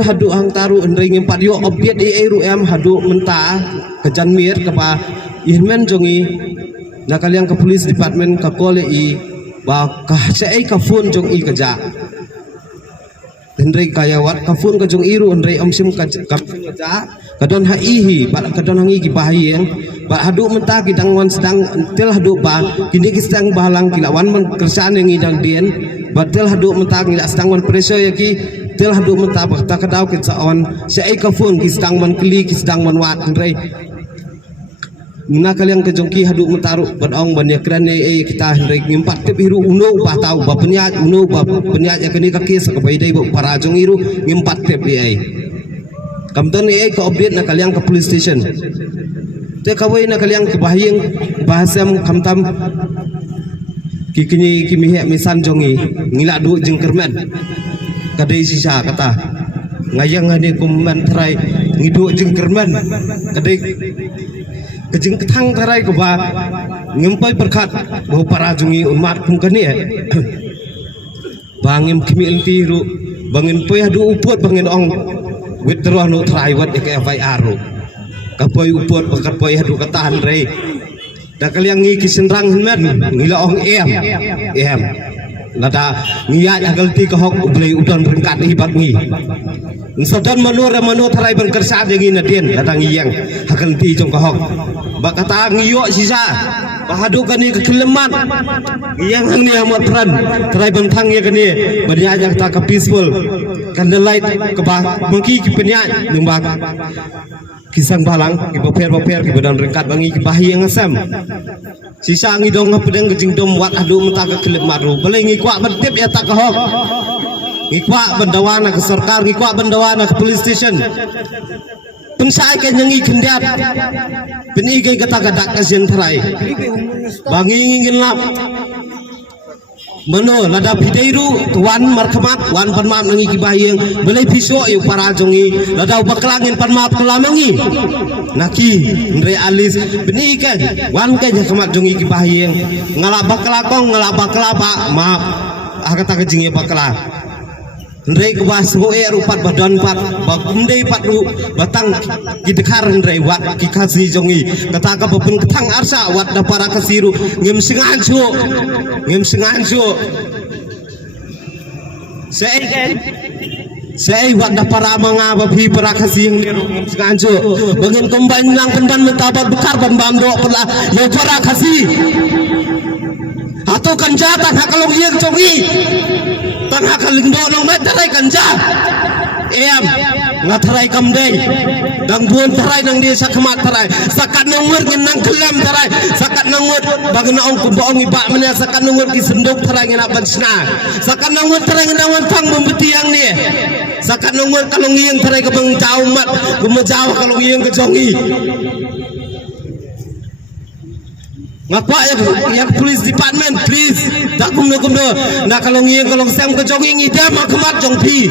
tel hadu hang taru endring empat yo objek di eru em hadu mentah kejan mir kepa inmen jongi na kalian ke police department ka kole i ba ka sei ka phone jong i kaja endring kaya wat ka phone ka jong iru endring omsim ka kaja kadon ha ihi ba kadon hangi ki bahayeng ba hadu mentah kidang wan sedang tel hadu ba kini ki sedang bahalang kilawan man kerjaan yang idang dien ba tel hadu mentah ngila sedang wan pressure yaki tel hadu mentah bakta kadau ke saon sei ka phone ki sedang man kli ki sedang man wat ndrei na kalian ke jongki hadu mentaru badong ban yakran kita ndrei ngimpat tip hiru uno ba tau ba penyat uno ba penyat yakni ka kes ka baidai ba para jong hiru ngimpat tip ai kamton ke update na kalian ke police station te kawai na kalian ke bahayeng bahasam kamtam kikini kimihek misan jongi ngila du jengkermen kadai sisa kata ngayang hane kuman terai ngidu jengkermen kadai kejeng ketang terai ke ba ngimpai perkat bahwa para jungi umat pungkani bangim kimi enti ru bangin poi hadu uput bangin ong withdraw no terai wat ke FIR ru kapoi uput bakat poi hadu katahan rei da kalian ngi kisenrang men ngila ong em nada niat agalti ke hok ublei udon berengkat hibat ngi nsodon manu terai berkersa jangi nadien datang yang agalti jong ke hok bakata ngiyok sisa bahadu kani kekeleman yang hang ni amat peran terai bentang ya kani banyak tak ke peaceful candlelight ke bah mengki ki penyak nembak kisang balang ki paper ki badan rengkat bangi ki bahi yang asam sisa ngi dong pedang kejing dom wat adu mentah ke kelip maru boleh ngi kuak bentip ya tak ke hok ngi kuak bendawana ke sarkar ngi kuak bendawana ke police station pensai ke nyangi kendiat beni ke kata-kata kasian terai bangi ingin lap mano lada pideiru tuan markamat wan panmaaf nangi kibayeng belai pisau yuk para jongi lada baklangin panmaaf kelamangi naki ndre alis beni kan wan ke kamat jongi kibayeng ngalak baklakong ngalak baklapa maaf kata kejingnya bakla ndrei kebas hoe rupat badan pat bagumdei patru batang gidekar ndrei wat kikasi jongi kata ka pepun ketang arsa wat da para kasiru ngem singanjo sei wat da para manga babi para kasing ngem singanjo bangin kombain lang pendan mentabat bekar ban bando pula yo para kasi atau kanja tak kalau yang jongi tangha kalingdo nang mataray kanja em ngataray kamday dang buon taray nang di sa kamat taray sakat nang word nang kelam taray sakat nang word bagna ong kubaong iba man sakat nang word kisendok taray ngana bansna sakat nang word taray ngana wantang membetiang ni sakat nang word kalong iyang taray kabang jaumat gumajaw kalong iyang kejongi ngapa ya police department please tak kumno nak kalau ngiyang kalau sam ke jonging idam kemat jongpi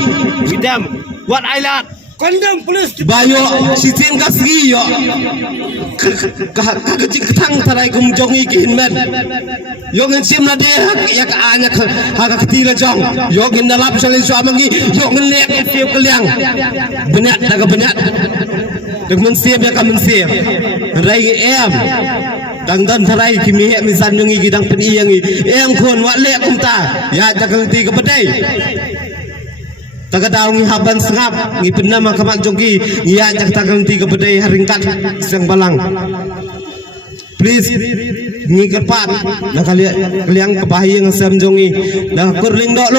idam what island kondom police bayo sitin kasgi yo kagajik ketang tarai kum jongi kinmen yo ngin sim na de ya ka anya ha ketila jong yo ngin dalap salin suamangi yo ngin lek siap keliang benyat daga benyat dengan siap ya kamen siap rai em dang dan tarai kimi misan nungi gidang peniyangi em kon wa lek kumta ya jakal ti ke pedai tagadau ngi haban sengap ngi penama kamat jongki ya jak takal ti ke pedai haringkat sang balang please ngi kepat na kaliang kebahayang sam jongi na kur lingdok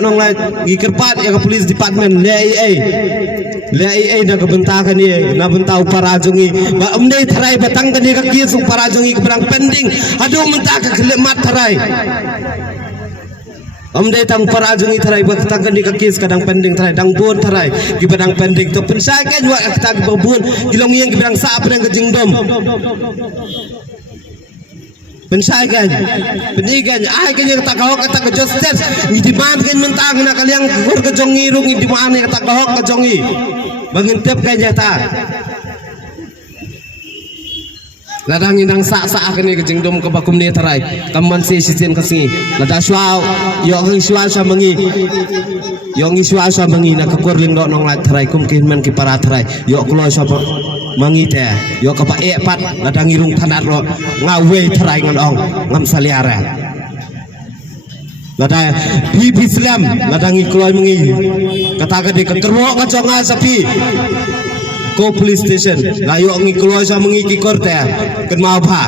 longat ngi kepat ya ke police department le ai na kebentakan ni na bentau para jongi ba umdai tarai batang kan ka kisung para jongi keberang pending aduh mentah ka kelemat tarai umdai tang para jongi tarai batang kan ka kis kadang pending tarai dang bon tarai gibadang pending to pensakan wa ka babun gilong yang keberang sa apa yang kejingdom pensaikan penigan ai kanya kata kahok kata ke justice ngi demand kan mentang na kaliang kur ke jongi rung ngi demand kata kahok ke jongi bangin tep kanya ta ladang inang sa kini kejeng dom ke bakum ni terai kaman si sistem kasi lada suau yo ngi suau sa mangi na kakurling do nong lat terai kum man ki para terai yo kloy sa mangi te yo ka pa pat ladang irung tanat ro ngawe terai ngan ong ngam saliara lada pi Islam ladang ikloy mangi kata ka de kerwo ka jonga sapi ko police station layo ngi keluar sa mengiki korte ken mau pa